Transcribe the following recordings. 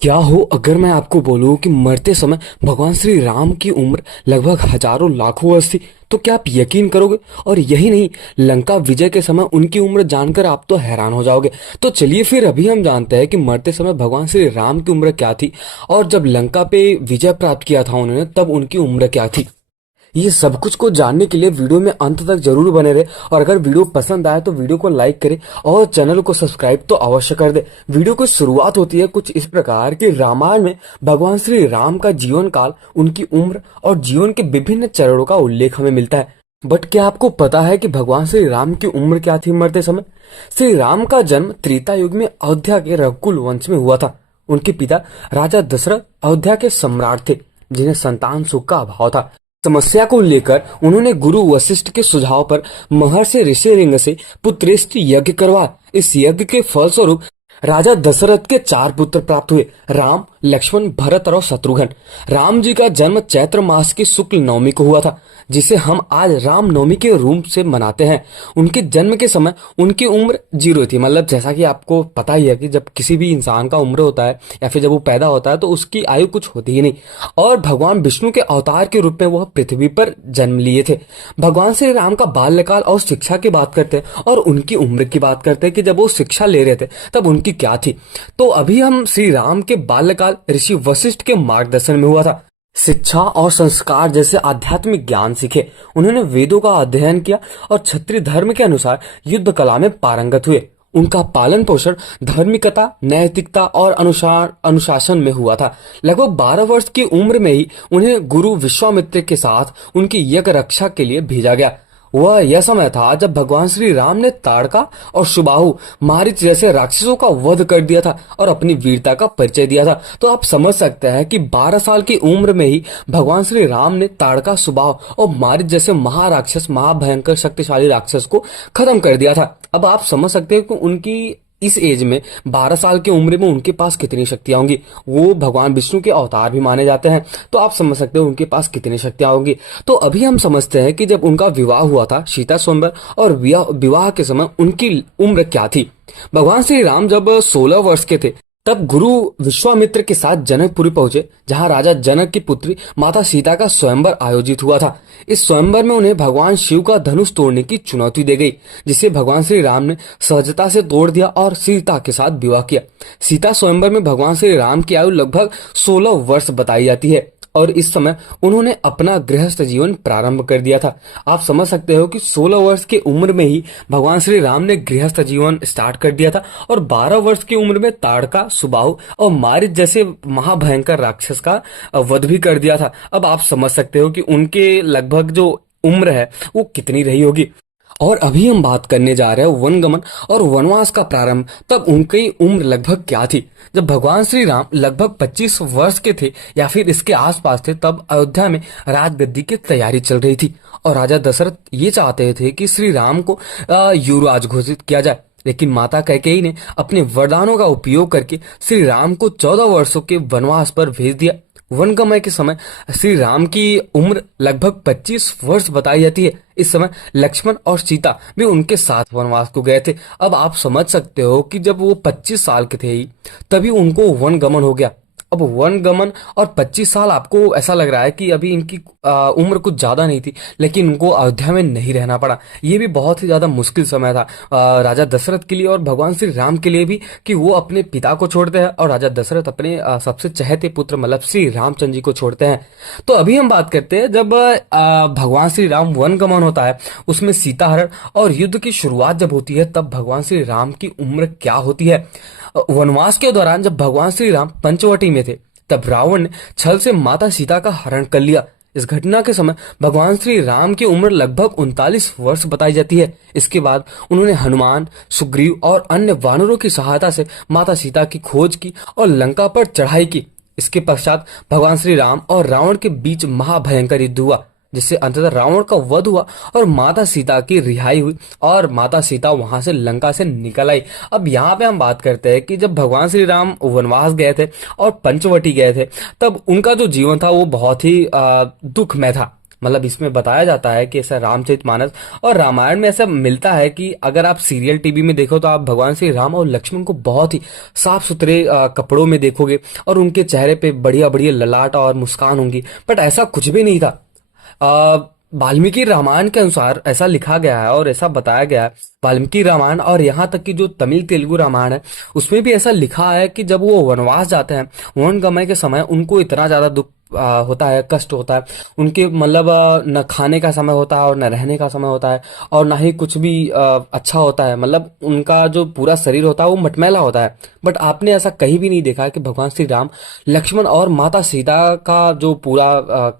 क्या हो अगर मैं आपको बोलूं कि मरते समय भगवान श्री राम की उम्र लगभग हजारों लाखों वर्ष थी। तो क्या आप यकीन करोगे? और यही नहीं, लंका विजय के समय उनकी उम्र जानकर आप तो हैरान हो जाओगे। तो चलिए फिर अभी हम जानते हैं कि मरते समय भगवान श्री राम की उम्र क्या थी, और जब लंका पे विजय प्राप्त किया था उन्होंने तब उनकी उम्र क्या थी। ये सब कुछ को जानने के लिए वीडियो में अंत तक जरूर बने रहे। और अगर वीडियो पसंद आए तो वीडियो को लाइक करें और चैनल को सब्सक्राइब तो अवश्य कर दे। वीडियो की शुरुआत होती है कुछ इस प्रकार कि रामायण में भगवान श्री राम का जीवन काल, उनकी उम्र और जीवन के विभिन्न चरणों का उल्लेख हमें मिलता है। बट क्या आपको पता है कि भगवान श्री राम की उम्र क्या थी मरते समय? श्री राम का जन्म त्रेता युग में अयोध्या के रघुकुल वंश में हुआ था। उनके पिता राजा दशरथ अयोध्या के सम्राट थे, जिन्हें संतान सुख का अभाव था। समस्या को लेकर उन्होंने गुरु वशिष्ठ के सुझाव पर महर्षि ऋषिरिंग से पुत्रेष्ट यज्ञ करवा। इस यज्ञ के फलस्वरूप राजा दशरथ के 4 पुत्र प्राप्त हुए: राम, लक्ष्मण, भरत और शत्रुघ्न। राम जी का जन्म चैत्र मास की शुक्ल नवमी को हुआ था, जिसे हम आज राम नवमी के रूप से मनाते हैं। उनके जन्म के समय उनकी उम्र 0 थी। मतलब जैसा कि आपको पता ही है कि जब किसी भी इंसान का उम्र होता है या फिर जब वो पैदा होता है तो उसकी आयु कुछ होती ही नहीं। और भगवान विष्णु के अवतार के रूप में वह पृथ्वी पर जन्म लिए थे। भगवान श्री राम का बाल्यकाल और शिक्षा की बात करते हैं और उनकी उम्र की बात करते हैं कि जब वो शिक्षा ले रहे थे तब उनकी क्या थी। तो अभी हम श्री राम के बाल्यकाल ऋषि वशिष्ठ के मार्गदर्शन में हुआ था। शिक्षा और संस्कार जैसे आध्यात्मिक ज्ञान सीखे। उन्होंने वेदों का अध्ययन किया और क्षत्रिय धर्म के अनुसार युद्ध कला में पारंगत हुए। उनका पालन पोषण धार्मिकता, नैतिकता और अनुशासन में हुआ था। लगभग 12 वर्ष की उम्र में ही उन्हें गुरु विश्वामित्र के साथ उनकी यज्ञ रक्षा के लिए भेजा गया। वह यह समय था जब भगवान श्री राम ने ताड़का और सुबाहु, मारीच जैसे राक्षसों का वध कर दिया था और अपनी वीरता का परिचय दिया था। तो आप समझ सकते हैं कि 12 साल की उम्र में ही भगवान श्री राम ने ताड़का, सुबाहु और मारीच जैसे महाराक्षस, महाभयंकर शक्तिशाली राक्षस को खत्म कर दिया था। अब आप समझ सकते हैं कि उनकी इस एज में 12 साल की उम्र में उनके पास कितनी शक्तियां होंगी। वो भगवान विष्णु के अवतार भी माने जाते हैं, तो आप समझ सकते हो उनके पास कितनी शक्तियां होंगी। तो अभी हम समझते हैं कि जब उनका विवाह हुआ था सीता स्वयंवर, और विवाह के समय उनकी उम्र क्या थी। भगवान श्री राम जब 16 वर्ष के थे तब गुरु विश्वामित्र के साथ जनकपुरी पहुंचे, जहां राजा जनक की पुत्री माता सीता का स्वयंवर आयोजित हुआ था। इस स्वयंवर में उन्हें भगवान शिव का धनुष तोड़ने की चुनौती दी गई, जिसे भगवान श्री राम ने सहजता से तोड़ दिया और सीता के साथ विवाह किया। सीता स्वयंवर में भगवान श्री राम की आयु लगभग 16 वर्ष बताई जाती है और इस समय उन्होंने अपना गृहस्थ जीवन प्रारंभ कर दिया था। आप समझ सकते हो कि 16 वर्ष की उम्र में ही भगवान श्री राम ने गृहस्थ जीवन स्टार्ट कर दिया था और 12 वर्ष की उम्र में ताड़का, सुबाहु और मारीच जैसे महाभयंकर राक्षस का वध भी कर दिया था। अब आप समझ सकते हो कि उनके लगभग जो उम्र है वो कितनी रही होगी। और अभी हम बात करने जा रहे हैं वनगमन और वनवास का प्रारंभ। तब उनकी उम्र लगभग क्या थी? जब भगवान श्री राम लगभग 25 वर्ष के थे या फिर इसके आसपास थे, तब अयोध्या में राजगद्दी की तैयारी चल रही थी और राजा दशरथ ये चाहते थे कि श्री राम को युवराज घोषित किया जाए। लेकिन माता कैकेयी ने अपने वरदानों का उपयोग करके श्री राम को 14 वर्षों के वनवास पर भेज दिया। वनगमन के समय श्री राम की उम्र लगभग 25 वर्ष बताई जाती है। इस समय लक्ष्मण और सीता भी उनके साथ वनवास को गए थे। अब आप समझ सकते हो कि जब वो 25 साल के थे ही तभी उनको वनगमन हो गया। अब वनगमन और 25 साल, आपको ऐसा लग रहा है कि अभी इनकी उम्र कुछ ज्यादा नहीं थी, लेकिन उनको अयोध्या में नहीं रहना पड़ा। ये भी बहुत ही ज्यादा मुश्किल समय था राजा दशरथ के लिए और भगवान श्री राम के लिए भी, कि वो अपने पिता को छोड़ते हैं और राजा दशरथ अपने सबसे चहेते पुत्र मतलब श्री रामचंद्र जी को छोड़ते हैं। तो अभी हम बात करते हैं जब भगवान श्री राम वनगमन होता है, उसमें सीताहरण और युद्ध की शुरुआत जब होती है, तब भगवान श्री राम की उम्र क्या होती है। वनवास के दौरान जब भगवान श्री राम पंचवटी में थे, तब रावण ने छल से माता सीता का हरण कर लिया। इस घटना के समय भगवान श्री राम की उम्र लगभग 39 वर्ष बताई जाती है। इसके बाद उन्होंने हनुमान, सुग्रीव और अन्य वानरों की सहायता से माता सीता की खोज की और लंका पर चढ़ाई की। इसके पश्चात भगवान श्री राम और रावण के बीच महाभयंकर युद्ध हुआ, जिससे अंततः रावण का वध हुआ और माता सीता की रिहाई हुई और माता सीता वहां से लंका से निकल आई। अब यहाँ पे हम बात करते हैं कि जब भगवान श्री राम वनवास गए थे और पंचवटी गए थे, तब उनका जो जीवन था वो बहुत ही दुखमय था। मतलब इसमें बताया जाता है कि ऐसा रामचरितमानस और रामायण में ऐसा मिलता है कि अगर आप सीरियल टीवी में देखो तो आप भगवान श्री राम और लक्ष्मण को बहुत ही साफ सुथरे कपड़ों में देखोगे और उनके चेहरे पे बढ़िया बढ़िया ललाट और मुस्कान होंगी, बट ऐसा कुछ भी नहीं था। वाल्मीकि रामायण के अनुसार ऐसा लिखा गया है और ऐसा बताया गया है वाल्मीकि रामायण, और यहाँ तक कि जो तमिल तेलुगु रामायण है उसमें भी ऐसा लिखा है कि जब वो वनवास जाते हैं, वन गमन के समय उनको इतना ज्यादा दुख होता है, कष्ट होता है। उनके मतलब न खाने का समय होता है और न रहने का समय होता है और ना ही कुछ भी अच्छा होता है। मतलब उनका जो पूरा शरीर होता है वो मटमैला होता है। बट आपने ऐसा कहीं भी नहीं देखा है कि भगवान श्री राम लक्ष्मण और माता सीता का जो पूरा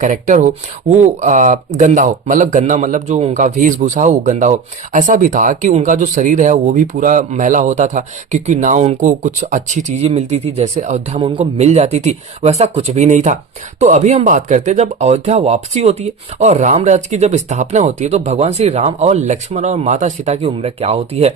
कैरेक्टर हो वो गंदा हो, मतलब गंदा मतलब जो उनका वेशभूषा हो वो गंदा हो। ऐसा भी था कि उनका जो शरीर है वो भी पूरा मैला होता था, क्योंकि ना उनको कुछ अच्छी चीजें मिलती थी जैसे अयोध्या में उनको मिल जाती थी, वैसा कुछ भी नहीं था। तो अभी हम बात करते हैं जब अयोध्या वापसी होती है और राम राज्य की जब स्थापना होती है तो भगवान श्री राम और लक्ष्मण और माता सीता की उम्र क्या होती है।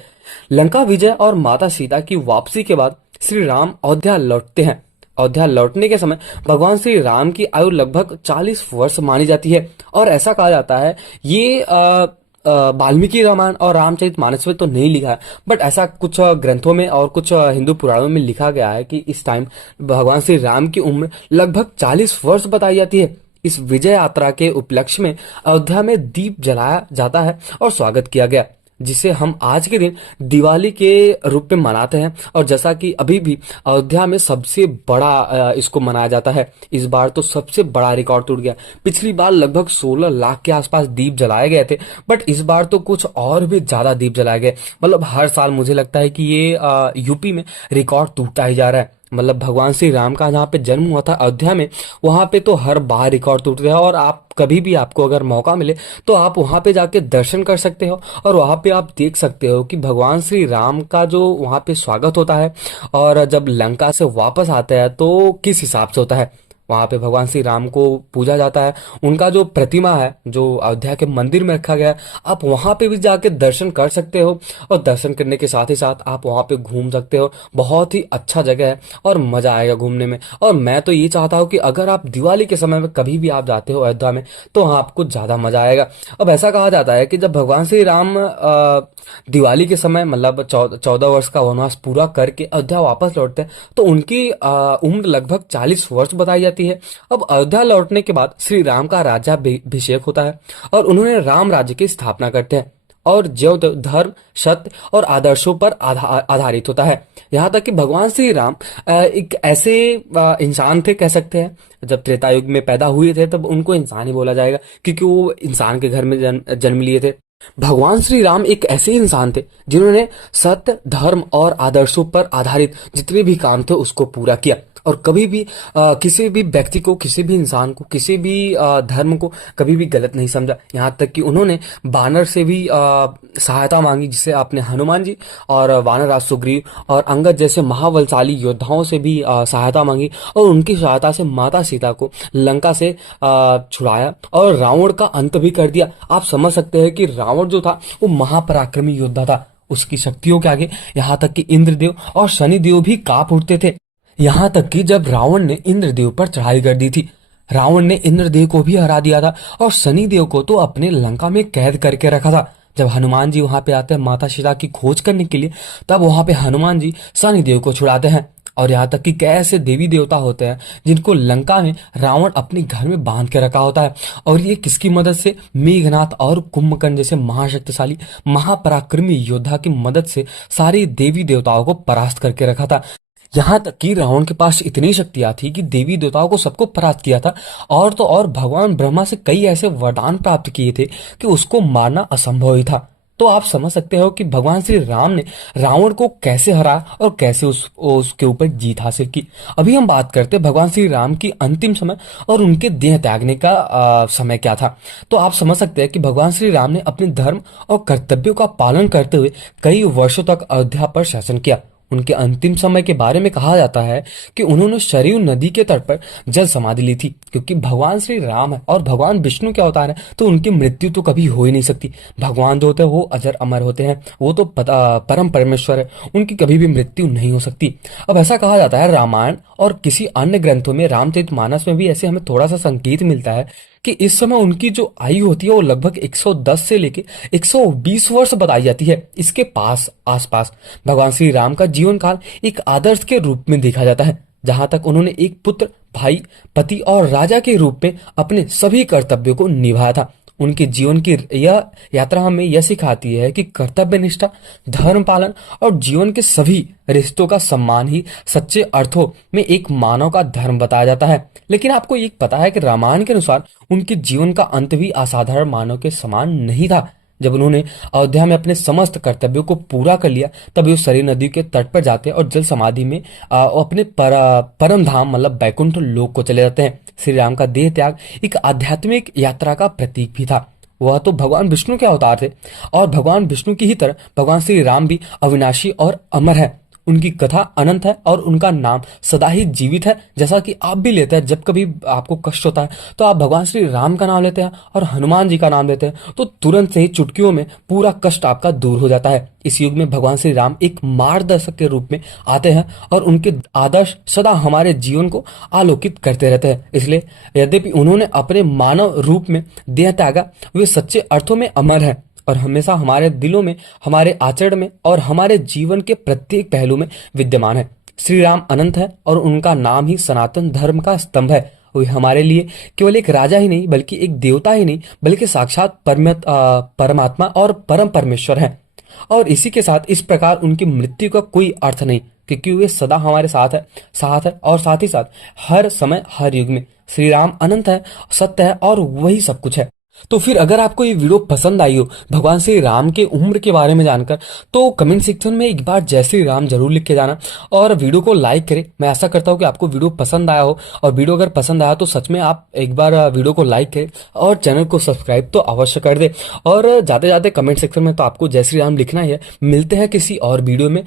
लंका विजय और माता सीता की वापसी के बाद श्री राम अयोध्या लौटते हैं। अयोध्या लौटने के समय भगवान श्री राम की आयु लगभग 40 वर्ष मानी जाती है और ऐसा कहा जाता है, ये वाल्मीकि रामायण और रामचरितमानस में तो नहीं लिखा है, बट ऐसा कुछ ग्रंथों में और कुछ हिंदू पुराणों में लिखा गया है कि इस टाइम भगवान श्री राम की उम्र लगभग 40 वर्ष बताई जाती है। इस विजय यात्रा के उपलक्ष्य में अयोध्या में दीप जलाया जाता है और स्वागत किया गया, जिसे हम आज के दिन दिवाली के रूप में मनाते हैं। और जैसा कि अभी भी अयोध्या में सबसे बड़ा इसको मनाया जाता है, इस बार तो सबसे बड़ा रिकॉर्ड टूट गया। पिछली बार लगभग 16 लाख के आसपास दीप जलाए गए थे, बट इस बार तो कुछ और भी ज्यादा दीप जलाए गए। मतलब हर साल मुझे लगता है कि ये यूपी में रिकॉर्ड टूटता ही जा रहा है। मतलब भगवान श्री राम का जहाँ पे जन्म हुआ था अयोध्या में, वहां पे तो हर बार रिकॉर्ड टूट रहा है। और आप कभी भी आपको अगर मौका मिले तो आप वहां पे जाके दर्शन कर सकते हो और वहां पे आप देख सकते हो कि भगवान श्री राम का जो वहां पे स्वागत होता है और जब लंका से वापस आते हैं तो किस हिसाब से होता है। वहां पे भगवान श्री राम को पूजा जाता है, उनका जो प्रतिमा है जो अयोध्या के मंदिर में रखा गया है, आप वहां पे भी जाके दर्शन कर सकते हो और दर्शन करने के साथ ही साथ आप वहां पे घूम सकते हो। बहुत ही अच्छा जगह है और मजा आएगा घूमने में। और मैं तो ये चाहता हूँ कि अगर आप दिवाली के समय में कभी भी आप जाते हो अयोध्या में तो वहां आपको ज्यादा मजा आएगा। अब ऐसा कहा जाता है कि जब भगवान श्री राम दिवाली के समय मतलब 14 वर्ष का वनवास पूरा करके अयोध्या वापस लौटते हैं तो उनकी उम्र लगभग 40 वर्ष बताई जाती है। अब अयोध्या लौटने के बाद श्री राम का राज्याभिषेक होता है और उन्होंने राम राज्य की स्थापना करते हैं और जो धर्म सत्य और आदर्शों पर आधारित होता है। यहाँ तक कि भगवान श्री राम एक ऐसे इंसान थे कह सकते हैं, जब त्रेता युग में पैदा हुए थे तब उनको इंसान ही बोला जाएगा क्योंकि वो इंसान के घर में जन्म लिए थे। भगवान श्री राम एक ऐसे इंसान थे जिन्होंने सत्य धर्म और आदर्शों पर आधारित जितने भी काम थे उसको पूरा किया और कभी भी किसी भी व्यक्ति को, किसी भी इंसान को, किसी भी धर्म को कभी भी गलत नहीं समझा। यहाँ तक कि उन्होंने वानर से भी सहायता मांगी, जिसे आपने हनुमान जी और वानर सुग्रीव और अंगद जैसे महाबलशाली योद्धाओं से भी सहायता मांगी और उनकी सहायता से माता सीता को लंका से छुड़ाया और रावण का अंत भी कर दिया। आप समझ सकते हैं कि रावण जो था वो महापराक्रमी योद्धा था, उसकी शक्तियों के आगे यहाँ तक कि इंद्रदेव और शनिदेव भी कांप उठते थे। यहाँ तक कि जब रावण ने इंद्रदेव पर चढ़ाई कर दी थी, रावण ने इंद्रदेव को भी हरा दिया था और शनिदेव को तो अपने लंका में कैद करके रखा था। जब हनुमान जी वहां पे आते हैं माता सीता की खोज करने के लिए, तब वहां पे हनुमान जी शनिदेव को छुड़ाते हैं। और यहाँ तक कि कई ऐसे देवी देवता होते हैं जिनको लंका में रावण अपने घर में बांध के रखा होता है और ये किसकी मदद से, मेघनाथ और कुंभकर्ण जैसे महाशक्तिशाली महापराक्रमी योद्धा की मदद से सारे देवी देवताओं को परास्त करके रखा था। यहाँ तक कि रावण के पास इतनी शक्तियां थी कि देवी देवताओं को सबको परास्त किया था और तो और भगवान ब्रह्मा से कई ऐसे वरदान प्राप्त किए थे कि उसको मारना असंभव ही था। तो आप समझ सकते हो कि भगवान श्री राम ने रावण को कैसे हरा और कैसे उसके ऊपर जीत हासिल की। अभी हम बात करते हैं भगवान श्री राम की अंतिम समय और उनके देह त्यागने का समय क्या था। तो आप समझ सकते हैं कि भगवान श्री राम ने अपने धर्म और कर्तव्यों का पालन करते हुए कई वर्षों तक अयोध्या पर शासन किया। उनके अंतिम समय के बारे में कहा जाता है कि उन्होंने सरयू नदी के तट पर जल समाधि ली थी, क्योंकि भगवान श्री राम है और भगवान विष्णु के अवतार है तो उनकी मृत्यु तो कभी हो ही नहीं सकती। भगवान जो होते हैं वो अजर अमर होते हैं, वो तो परम परमेश्वर है, उनकी कभी भी मृत्यु नहीं हो सकती। अब ऐसा कहा जाता है रामायण और किसी अन्य ग्रंथों में, रामचरितमानस में भी ऐसे हमें थोड़ा सा संकेत मिलता है कि इस समय उनकी जो आयु होती है वो लगभग 110 से लेके 120 वर्ष बताई जाती है। इसके पास आसपास भगवान श्री राम का जीवन काल एक आदर्श के रूप में देखा जाता है, जहां तक उन्होंने एक पुत्र, भाई, पति और राजा के रूप में अपने सभी कर्तव्यों को निभाया था। उनके जीवन की यह यात्रा हमें यह सिखाती है कि कर्तव्य निष्ठा, धर्म पालन और जीवन के सभी रिश्तों का सम्मान ही सच्चे अर्थों में एक मानव का धर्म बताया जाता है। लेकिन आपको ये पता है कि रामायण के अनुसार उनके जीवन का अंत भी असाधारण मानव के समान नहीं था। जब उन्होंने अयोध्या में अपने समस्त कर्तव्यों को पूरा कर लिया, तभी वो सरी नदी के तट पर जाते हैं और जल समाधि में अपने परम धाम मतलब बैकुंठ लोक को चले जाते हैं। श्री राम का देह त्याग एक आध्यात्मिक यात्रा का प्रतीक भी था। वह तो भगवान विष्णु के अवतार थे और भगवान विष्णु की ही तरह भगवान श्री राम भी अविनाशी और अमर है। उनकी कथा अनंत है और उनका नाम सदा ही जीवित है। जैसा कि आप भी लेते हैं, जब कभी आपको कष्ट होता है तो आप भगवान श्री राम का नाम लेते हैं और हनुमान जी का नाम लेते हैं, तो तुरंत से ही चुटकियों में पूरा कष्ट आपका दूर हो जाता है। इस युग में भगवान श्री राम एक मार्गदर्शक के रूप में आते हैं और उनके आदर्श सदा हमारे जीवन को आलोकित करते रहते हैं। इसलिए यद्यपि उन्होंने अपने मानव रूप में देह त्यागा, वे सच्चे अर्थों में अमर है और हमेशा हमारे दिलों में, हमारे आचरण में और हमारे जीवन के प्रत्येक पहलू में विद्यमान है। श्री राम अनंत है और उनका नाम ही सनातन धर्म का स्तंभ है। वे हमारे लिए केवल एक राजा ही नहीं, बल्कि एक देवता ही नहीं, बल्कि साक्षात परमात्मा और परम परमेश्वर है। और इसी के साथ इस प्रकार उनकी मृत्यु का कोई अर्थ नहीं, क्योंकि वे सदा हमारे साथ है और साथ ही साथ हर समय हर युग में। श्री राम अनंत है, सत्य है और वही सब कुछ है। तो फिर अगर आपको ये वीडियो पसंद आई हो भगवान श्री राम के उम्र के बारे में जानकर, तो कमेंट सेक्शन में एक बार जय श्री राम जरूर लिख के जाना और वीडियो को लाइक करें। मैं आशा करता हूँ कि आपको वीडियो पसंद आया हो, और वीडियो अगर पसंद आया तो सच में आप एक बार वीडियो को लाइक करें और चैनल को सब्सक्राइब तो अवश्य कर दे। और जाते जाते कमेंट सेक्शन में तो आपको जय श्री राम लिखना ही है। मिलते हैं किसी और वीडियो में।